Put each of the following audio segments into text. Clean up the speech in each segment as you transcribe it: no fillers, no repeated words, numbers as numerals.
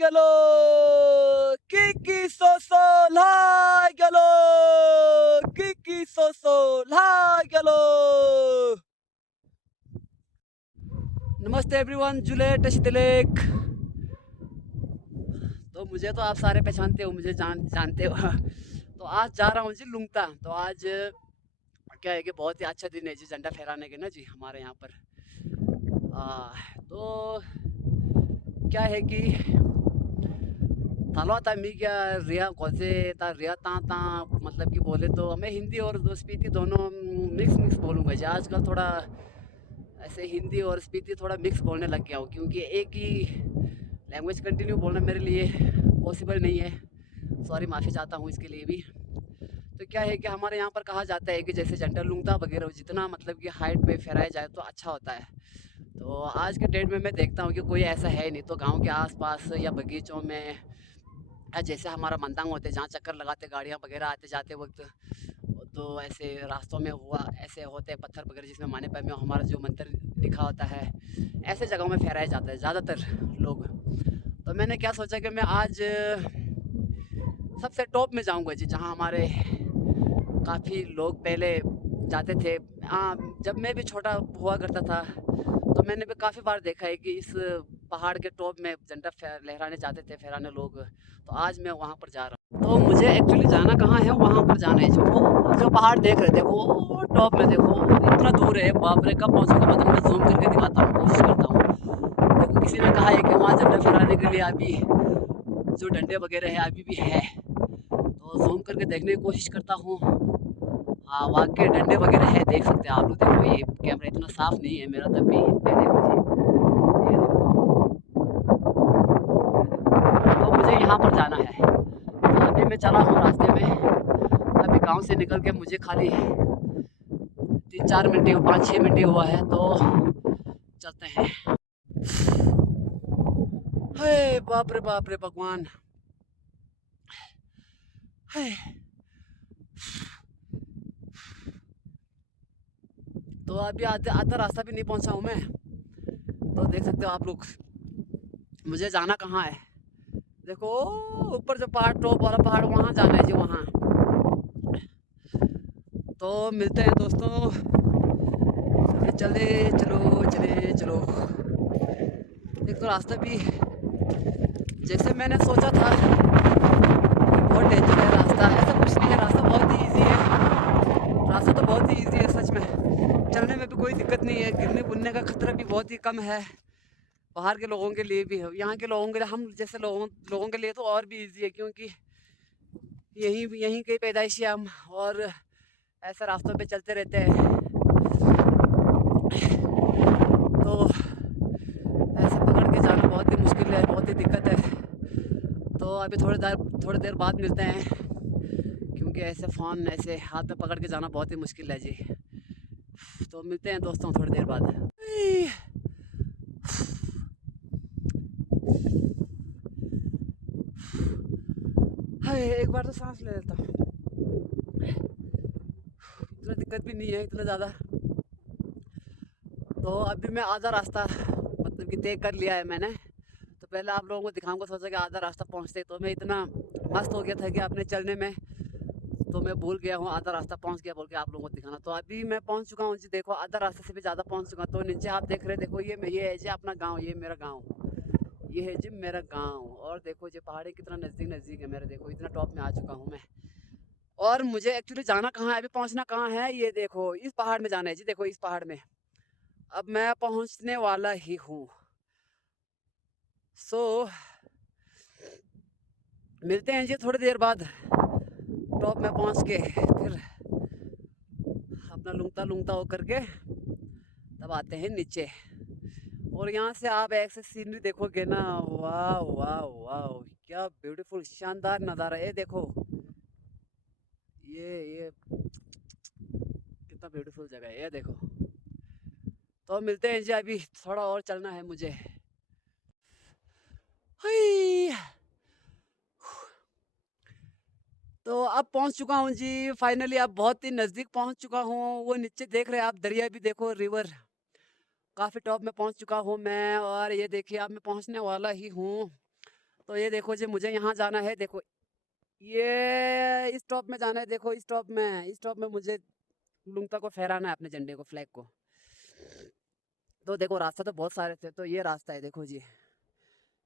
গেল কি কি সোসলাই গেল কি সোসলাই গেল। नमस्ते एवरीवन, जुलेट शितलेक। तो मुझे तो आप सारे पहचानते हो, मुझे जानते हो। तो आज जा रहा हूँ जी लुंगता। तो आज क्या है कि बहुत ही अच्छा दिन है जी झंडा फहराने के ना जी हमारे यहाँ पर। तो क्या है कि थालो था मी क्या रिया कौसे था रिया ता मतलब कि बोले तो मैं हिंदी और स्पीति दोनों मिक्स बोलूँगा जी। आजकल थोड़ा ऐसे हिंदी और स्पीति थोड़ा मिक्स बोलने लग गया हूँ, क्योंकि एक ही लैंग्वेज कंटिन्यू बोलना मेरे लिए पॉसिबल नहीं है। सॉरी, माफ़ी चाहता हूँ इसके लिए भी। तो क्या है कि हमारे यहाँ पर कहा जाता है कि जैसे झंडा लुंगता वगैरह जितना मतलब कि हाइट पे फहराया जाए तो अच्छा होता है। तो आज के डेट में मैं देखता हूँ कि कोई ऐसा है नहीं, तो गांव के आसपास या बगीचों में जैसे हमारा मंदांग होते जहाँ चक्कर लगाते गाड़ियाँ वगैरह आते जाते वक्त, तो ऐसे रास्तों में हुआ ऐसे होते पत्थर वगैरह जिसमें माने पे में हमारा जो मंत्र लिखा होता है, ऐसे जगहों में फहराया जाता है ज़्यादातर लोग। तो मैंने क्या सोचा कि मैं आज सबसे टॉप में जाऊंगा जी, जहाँ हमारे काफ़ी लोग पहले जाते थे। हाँ, जब मैं भी छोटा हुआ करता था तो मैंने भी काफ़ी बार देखा है कि इस पहाड़ के टॉप में झंडा लहराने जाते थे फहराने लोग। तो आज मैं वहाँ पर जा रहा हूँ। तो मुझे एक्चुअली जाना कहाँ है, वहाँ पर जाना है। जो पहाड़ देख रहे थे वो टॉप में देखो, इतना दूर है, बाप रे कब पहुँचूंगा पता नहीं। मैं जूम करके दिखाता हूँ, कोशिश करता हूँ। देखो किसी ने कहा है कि वहाँ झंडा फहराने के लिए अभी जो डंडे वगैरह है अभी भी है, तो जूम करके देखने की कोशिश करता हूँ। हाँ, वाकई डंडे वगैरह है, देख सकते हैं आप लोग। देखो ये कैमरा इतना साफ नहीं है मेरा, तब भी ये देखो जी, ये देखो। तो मुझे यहाँ पर जाना है। तो अभी मैं चला हूँ रास्ते में। अभी गांव से निकल के मुझे खाली 3-4 मिनट 5-6 मिनट हुआ है, तो चलते हैं। हे बाप रे भगवान। हे, तो अभी आधा रास्ता भी नहीं पहुंचा हूँ मैं। तो देख सकते हो आप लोग मुझे जाना कहाँ है। देखो ऊपर जो पहाड़, टॉप वाला पहाड़, वहाँ जाना है जी, वहाँ। तो मिलते हैं दोस्तों, चले चलो। एक तो रास्ता भी जैसे मैंने सोचा था बहुत डेंजर है रास्ता, ऐसा कुछ नहीं है। रास्ता बहुत ही ईजी है, रास्ता तो बहुत ही ईजी है सच में। चलने में भी कोई दिक्कत नहीं है, गिरने गुरने का खतरा भी बहुत ही कम है। बाहर के लोगों के लिए भी है, यहाँ के लोगों के लिए, हम जैसे लोगों के लिए तो और भी ईजी है, क्योंकि यहीं के पैदाइशी हम, और ऐसे रास्तों पे चलते रहते हैं। तो ऐसे पकड़ के जाना बहुत ही मुश्किल है, बहुत ही दिक्कत है। तो अभी थोड़ी देर बाद मिलते हैं, क्योंकि ऐसे फ़ोन ऐसे हाथ में पकड़ के जाना बहुत ही मुश्किल है जी। तो मिलते हैं दोस्तों थोड़ी देर बाद। हाय, एक बार तो सांस ले लेता हूँ, इतना दिक्कत भी नहीं है इतना ज़्यादा। तो अभी मैं आधा रास्ता मतलब कि तय कर लिया है मैंने। तो पहले आप लोगों को दिखाऊंगा, सोचा कि आधा रास्ता पहुंचते, तो मैं इतना मस्त हो गया था कि अपने चलने में, तो मैं भूल गया हूँ आधा रास्ता पहुंच गया बोल के आप लोगों को दिखाना। तो अभी मैं पहुंच चुका हूँ जी, देखो आधा रास्ते से भी ज़्यादा पहुंच चुका। तो नीचे आप देख रहे, देखो ये है जी अपना गाँव, ये मेरा गाँव, ये है जी मेरा गाँव। और देखो जी पहाड़ी कितना नज़दीक है मेरे, देखो इतना टॉप में आ चुका हूँ मैं। और मुझे एक्चुअली जाना कहाँ है, अभी पहुँचना कहाँ है, ये देखो इस पहाड़ में जाना है जी। देखो इस पहाड़ में अब मैं पहुँचने वाला ही हूँ। सो मिलते हैं जी थोड़ी देर बाद टॉप में पहुँच के, फिर अपना लुंगता लुंगता होकर के तब आते हैं नीचे। और यहाँ से आप ऐसे सीनरी देखोगे ना, वाह वाह वाह, क्या ब्यूटीफुल शानदार नज़ारा है। देखो ये कितना ब्यूटीफुल जगह है ये देखो। तो मिलते हैं जी, अभी थोड़ा और चलना है मुझे। हाय, तो अब पहुंच चुका हूँ जी फाइनली, अब बहुत ही नज़दीक पहुंच चुका हूँ। वो नीचे देख रहे हैं आप, दरिया भी देखो, रिवर, काफ़ी टॉप में पहुंच चुका हूँ मैं। और ये देखिए अब मैं पहुंचने वाला ही हूँ तो ये देखो जी, मुझे यहाँ जाना है। देखो ये स्टॉप में जाना है। देखो स्टॉप में मुझे लुंगता को फहराना है, अपने झंडे को, फ्लैग को। तो देखो रास्ता तो बहुत सारे थे, तो ये रास्ता है देखो जी।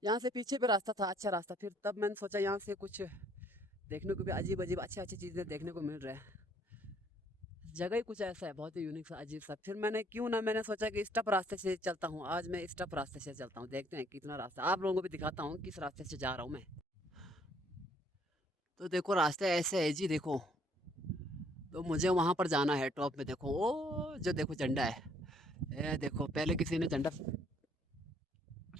यहाँ से पीछे भी रास्ता था, अच्छा रास्ता। फिर तब मैंने सोचा यहाँ से कुछ देखने को भी अजीब अजीब अच्छी अच्छी चीज़ें देखने को मिल रहा है। जगह ही कुछ ऐसा है, बहुत ही यूनिक सा, अजीब सा। फिर मैंने सोचा कि इस टप रास्ते से चलता हूँ। आज मैं इस टप रास्ते से चलता हूँ, देखते हैं कितना रास्ता। आप लोगों को भी दिखाता हूँ किस रास्ते से जा रहा हूँ मैं। तो देखो रास्ते ऐसे है जी, देखो। तो मुझे वहाँ पर जाना है टॉप में। देखो ओ जो देखो झंडा है, ये देखो पहले किसी ने झंडा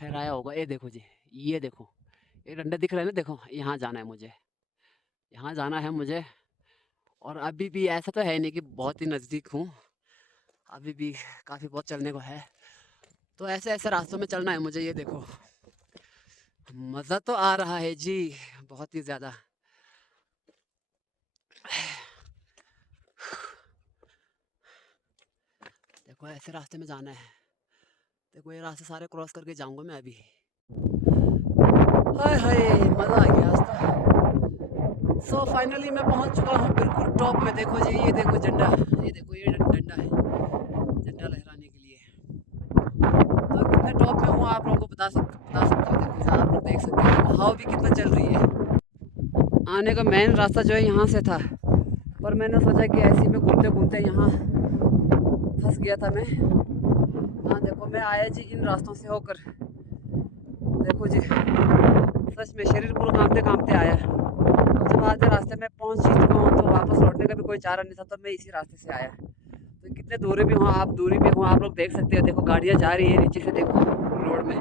फहराया होगा। ये देखो जी, ये देखो, ये डंडा दिख रहा है ना। देखो यहाँ जाना है मुझे, यहाँ जाना है मुझे। और अभी भी ऐसा तो है नहीं कि बहुत ही नज़दीक हूँ, अभी भी काफ़ी बहुत चलने को है। तो ऐसे ऐसे रास्तों में चलना है मुझे। ये देखो मज़ा तो आ रहा है जी, बहुत ही ज़्यादा। देखो ऐसे रास्ते में जाना है। देखो ये रास्ते सारे क्रॉस करके जाऊंगा मैं अभी। हाय हाय, मज़ा आ गया आज तो। सो फाइनली मैं पहुंच चुका हूँ बिल्कुल टॉप में। देखो जी, ये देखो झंडा, ये देखो ये डंडा है, झंडा लहराने के लिए। तो कितने टॉप में हूँ आप लोगों को बता सकता हूँ। देखो आप लोग देख सकते हैं हवा भी कितना चल रही है। आने का मेन रास्ता जो है यहाँ से था, पर मैंने सोचा कि ऐसे ही में घूमते घूमते यहाँ फंस गया था मैं। हाँ देखो मैं आया जी इन रास्तों से होकर। देखो जी सच में शरीर पूरा कांपते कांपते आया। जब आधे रास्ते में पहुंच ही चुका हूँ, तो वापस लौटने का भी कोई चारा नहीं था, तो मैं इसी रास्ते से आया। तो कितने दूरी पे हूँ आप लोग देख सकते हो। देखो गाड़ियाँ जा रही है नीचे से, देखो रोड में।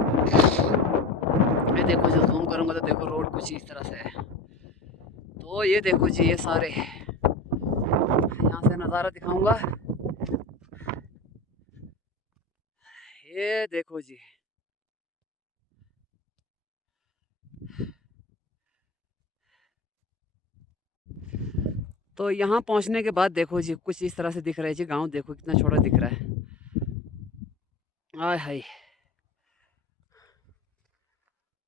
मैं देखो जो जूम करूँगा तो देखो रोड कुछ इस तरह से है। तो ये देखो जी, ये सारे यहाँ से नज़ारा दिखाऊंगा। ये देखो जी, तो यहाँ पहुँचने के बाद देखो जी कुछ इस तरह से दिख रहा है जी गांव। देखो कितना छोटा दिख रहा है। आय हाय।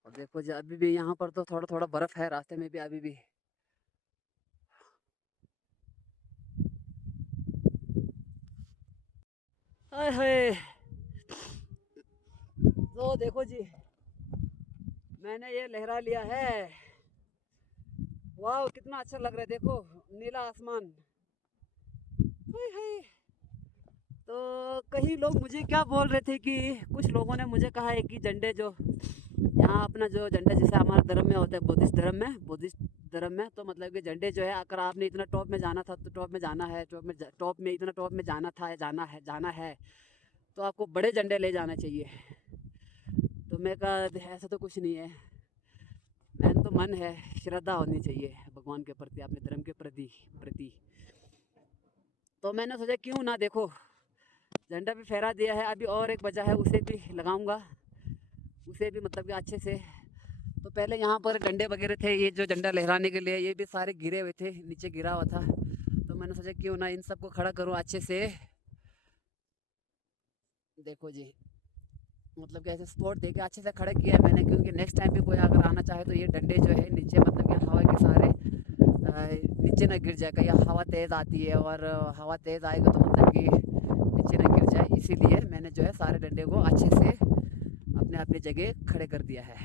और देखो जी अभी भी यहाँ पर तो थोड़ा थोड़ा बर्फ है रास्ते में भी अभी भी। आय हाय। तो देखो जी मैंने ये लहरा लिया है। वाह कितना अच्छा लग रहा है। देखो नीला आसमान। हाय हाय। तो कई लोग मुझे क्या बोल रहे थे कि कुछ लोगों ने मुझे कहा है कि झंडे जो यहाँ अपना जो झंडा जैसे हमारे धर्म में होता है, बुद्धिस्ट धर्म में, तो मतलब कि झंडे जो है अगर आपने इतना टॉप में जाना था तो टॉप में जाना है, इतना टॉप में जाना है तो आपको बड़े झंडे ले जाना चाहिए। तो मैं कहा ऐसा तो कुछ नहीं है। मैन तो मन है, श्रद्धा होनी चाहिए भगवान के प्रति, अपने धर्म के प्रति। तो मैंने सोचा क्यों ना, देखो झंडा भी फहरा दिया है, अभी और एक बचा है उसे भी लगाऊंगा, उसे भी मतलब कि अच्छे से। तो पहले यहाँ पर डंडे वगैरह थे, ये जो झंडा लहराने के लिए, ये भी सारे गिरे हुए थे, नीचे गिरा हुआ था। तो मैंने सोचा क्यों ना इन सबको खड़ा करूँ अच्छे से। देखो जी मतलब कि ऐसे स्पॉट देके अच्छे से खड़ा किया है मैंने, क्योंकि नेक्स्ट टाइम भी कोई अगर आना चाहे तो ये डंडे जो है नीचे मतलब कि हवा के सहारे नीचे ना गिर जाएगा। या हवा तेज़ आती है और हवा तेज़ आएगा तो मतलब कि नीचे ना गिर जाए, इसीलिए मैंने जो है सारे डंडे को अच्छे से अपने अपनी जगह खड़े कर दिया है।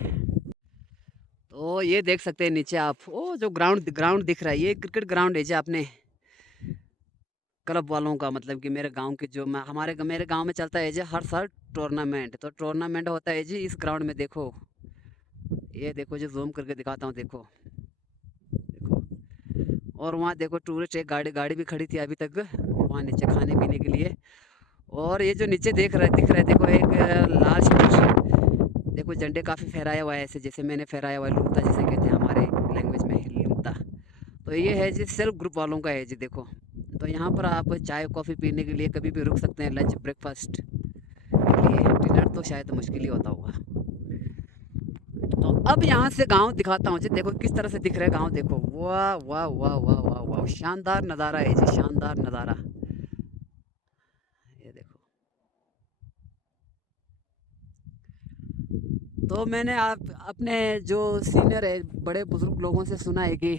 तो ये देख सकते हैं नीचे आप, ओ जो ग्राउंड ग्राउंड दिख रहा है, ये क्रिकेट ग्राउंड है जो अपने क्लब वालों का। मतलब कि मेरे गांव के जो मेरे गांव में चलता है जी हर साल टूर्नामेंट। तो टूर्नामेंट होता है जी इस ग्राउंड में। देखो ये देखो जी, जूम करके दिखाता हूँ। देखो देखो, और वहाँ देखो टूरिस्ट एक गाड़ी गाड़ी भी खड़ी थी अभी तक वहाँ नीचे खाने पीने के लिए। और ये जो नीचे दिख रहा है, देखो एक लाल शिप। देखो झंडे काफ़ी फहराया हुआ है, ऐसे जैसे मैंने फहराया हुआ है, लुमता जिसे कहते हैं हमारे लैंग्वेज में, लुमता। तो ये है जी सेल्फ ग्रुप वालों का है जी, देखो। तो यहाँ पर आप चाय कॉफ़ी पीने के लिए कभी भी रुक सकते हैं, लंच ब्रेकफास्ट के लिए। डिनर तो शायद मुश्किल ही होता होगा। तो अब यहाँ से गांव दिखाता हूँ जी। देखो किस तरह से दिख रहा है गांव। देखो वाह वाह वाह वाह वाह वाह, शानदार नज़ारा है जी, शानदार नज़ारा। ये देखो। तो मैंने आप अपने जो सीनियर है बड़े बुजुर्ग लोगों से सुना है कि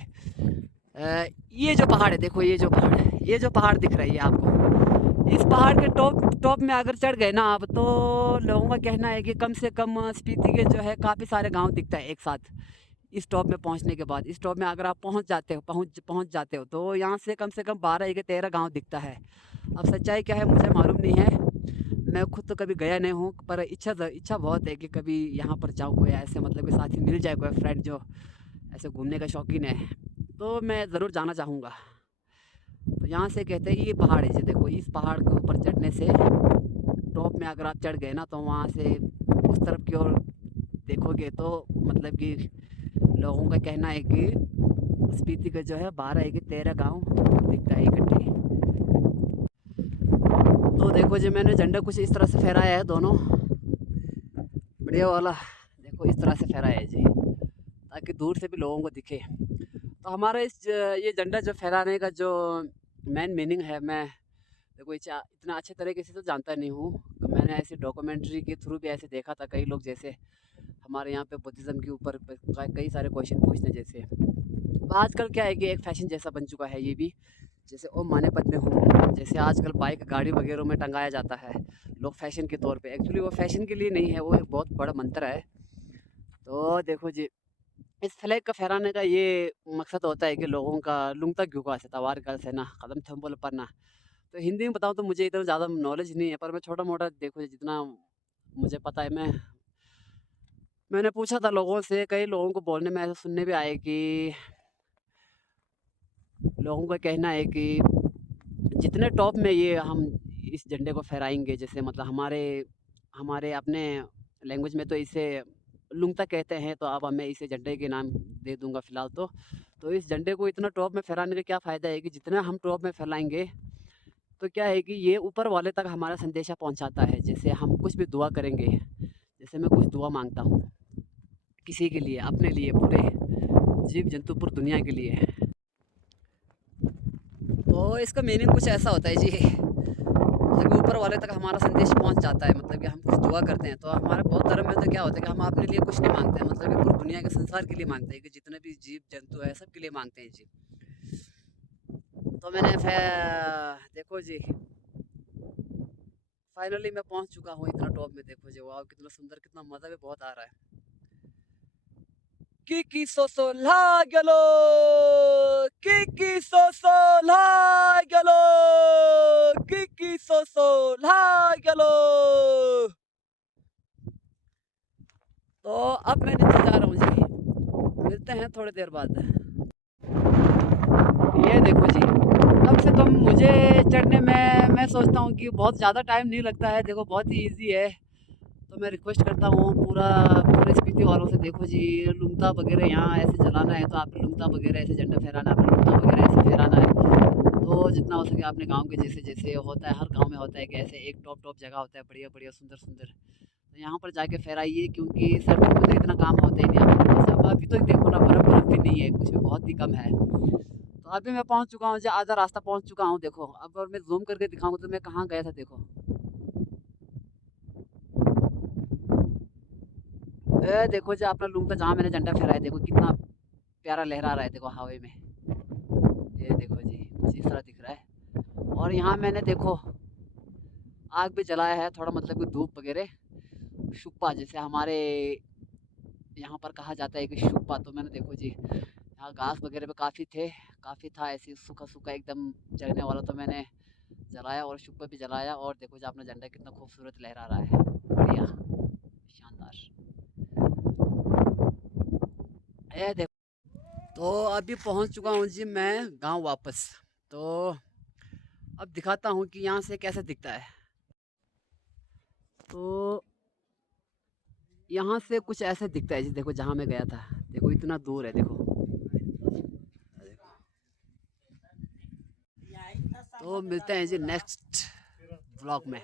ये जो पहाड़ है देखो, ये जो पहाड़ है, ये जो पहाड़ दिख रही है आपको, इस पहाड़ के टॉप टॉप में अगर चढ़ गए ना आप, तो लोगों का कहना है कि कम से कम स्पीति के जो है काफ़ी सारे गांव दिखता है एक साथ। इस टॉप में पहुंचने के बाद, इस टॉप में अगर आप पहुंच जाते हो तो यहाँ से कम 12 या 13 गांव दिखता है। अब सच्चाई क्या है मुझे मालूम नहीं है, मैं खुद तो कभी गया नहीं हूँ, पर इच्छा बहुत है कि कभी यहाँ पर जाऊँ, कोई ऐसे मतलब कि साथी मिल जाए, कोई फ्रेंड जो ऐसे घूमने का शौकीन है, तो मैं ज़रूर जाना चाहूँगा। तो यहाँ से कहते हैं ये पहाड़ है जी, देखो इस पहाड़ के ऊपर चढ़ने से टॉप में अगर आप चढ़ गए ना, तो वहाँ से उस तरफ की ओर देखोगे तो मतलब कि लोगों का कहना है कि स्पीति का जो है 12 या 13 गांव दिखता है इकट्ठे। तो देखो जी मैंने झंडा कुछ इस तरह से फहराया है, दोनों बढ़िया वाला देखो इस तरह से फहराया है जी, ताकि दूर से भी लोगों को दिखे। तो हमारा ये झंडा जो फहराने का जो मेन मीनिंग है, मैं देखो इतना अच्छे तरीके से तो जानता नहीं हूँ, तो मैंने ऐसे डॉक्यूमेंट्री के थ्रू भी ऐसे देखा था, कई लोग जैसे हमारे यहाँ पे बुद्धिज़्म के ऊपर कई सारे क्वेश्चन पूछते जैसे। तो आजकल क्या है कि एक फैशन जैसा बन चुका है ये भी, जैसे ओम माने पद्मे हूँ, जैसे आजकल बाइक गाड़ी वगैरह में टंगाया जाता है लोग फैशन के तौर पे। एक्चुअली वो फैशन के लिए नहीं है, वो एक बहुत बड़ा मंत्र है। तो देखो जी इस फ्लैग का फहराने का ये मकसद होता है कि लोगों का लुंगता क्यों से तवार का से ना कदम थंबोल पर ना। तो हिंदी में बताऊँ तो मुझे इतना ज़्यादा नॉलेज नहीं है, पर मैं छोटा मोटा देखो जितना मुझे पता है, मैंने पूछा था लोगों से, कई लोगों को बोलने में ऐसा सुनने भी आए कि लोगों का कहना है कि जितने टॉप में ये हम इस झंडे को फहराएंगे, जैसे मतलब हमारे हमारे अपने लैंग्वेज में तो इसे लुंगता कहते हैं, तो अब मैं इसे झंडे के नाम दे दूंगा फ़िलहाल। तो इस झंडे को इतना टॉप में फहराने का क्या फ़ायदा है कि जितना हम टॉप में फैलाएंगे तो क्या है कि ये ऊपर वाले तक हमारा संदेशा पहुंचाता है। जैसे हम कुछ भी दुआ करेंगे, जैसे मैं कुछ दुआ मांगता हूँ किसी के लिए, अपने लिए, पूरे जीव जंतु पूरी दुनिया के लिए, तो इसका मीनिंग कुछ ऐसा होता है जी, मतलब ऊपर वाले तक हमारा संदेश पहुंच जाता है। मतलब कि हम कुछ दुआ करते हैं तो हमारे बौद्ध धर्म में तो क्या होता है कि हम अपने लिए कुछ नहीं मांगते हैं, मतलब कि पूरी दुनिया के संसार के लिए मांगते हैं, कि जितने भी जीव जंतु है सबके लिए मांगते हैं जी। तो मैंने देखो जी फाइनली मैं पहुंच चुका हूँ इतना टॉप में, देखो जी वाह कितना सुंदर, कितना मज़ा भी बहुत आ रहा है। Kiki Sosolagalo! Kiki Sosolagalo! Kiki Sosolagalo! तो अब मैं नीचे जा रहा हूँ जी, मिलते हैं थोड़ी देर बाद। ये देखो जी कम से कम मुझे चढ़ने में मैं सोचता हूँ कि बहुत ज़्यादा टाइम नहीं लगता है, देखो बहुत ही इजी है। तो मैं रिक्वेस्ट करता हूँ पूरे स्पीति वालों से, देखो जी लुंगता वगैरह यहाँ ऐसे जलाना है तो आपने लुंगता वगैरह ऐसे झंडा फहराना है, आपने लुंगता वगैरह ऐसे फहराना है। तो जितना हो सके आपने गांव के जैसे जैसे होता है, हर गांव में होता है कि ऐसे एक टॉप टॉप जगह होता है बढ़िया बढ़िया सुंदर सुंदर, तो यहाँ पर जाके फहराइए, क्योंकि सर्दियों में तो इतना काम होता ही नहीं आपके पास। अब अभी तो देखो ना बर्फ़ बर्फ़ भी नहीं है, कुछ भी बहुत ही कम है। तो अभी मैं पहुँच चुका हूँ जी, आधा रास्ता पहुँच चुका हूँ। देखो अब और मैं जूम करके दिखाऊँगा तो मैं कहाँ गया था, देखो देखो जी अपना लूंगा जहाँ मैंने झंडा फहराया, देखो कितना प्यारा लहरा रहा है, देखो हवा में। ये देखो जी कुछ इस तरह दिख रहा है। और यहाँ मैंने देखो आग भी जलाया है थोड़ा, मतलब कि धूप वगैरह शुप्पा जैसे हमारे यहाँ पर कहा जाता है कि शुप्पा। तो मैंने देखो जी यहाँ घास वगैरह पे काफ़ी था ऐसे सूखा सूखा एकदम जलने वाला, तो मैंने जलाया और शुप्पा भी जलाया। और देखो जी अपना झंडा कितना खूबसूरत लहरा रहा है, बढ़िया शानदार। ये देखो तो अभी पहुंच चुका हूँ जी मैं गांव वापस। तो अब दिखाता हूँ कि यहाँ से कैसे दिखता है। तो यहाँ से कुछ ऐसे दिखता है जी, देखो जहाँ मैं गया था, देखो इतना दूर है देखो। तो मिलते हैं जी नेक्स्ट ब्लॉग में।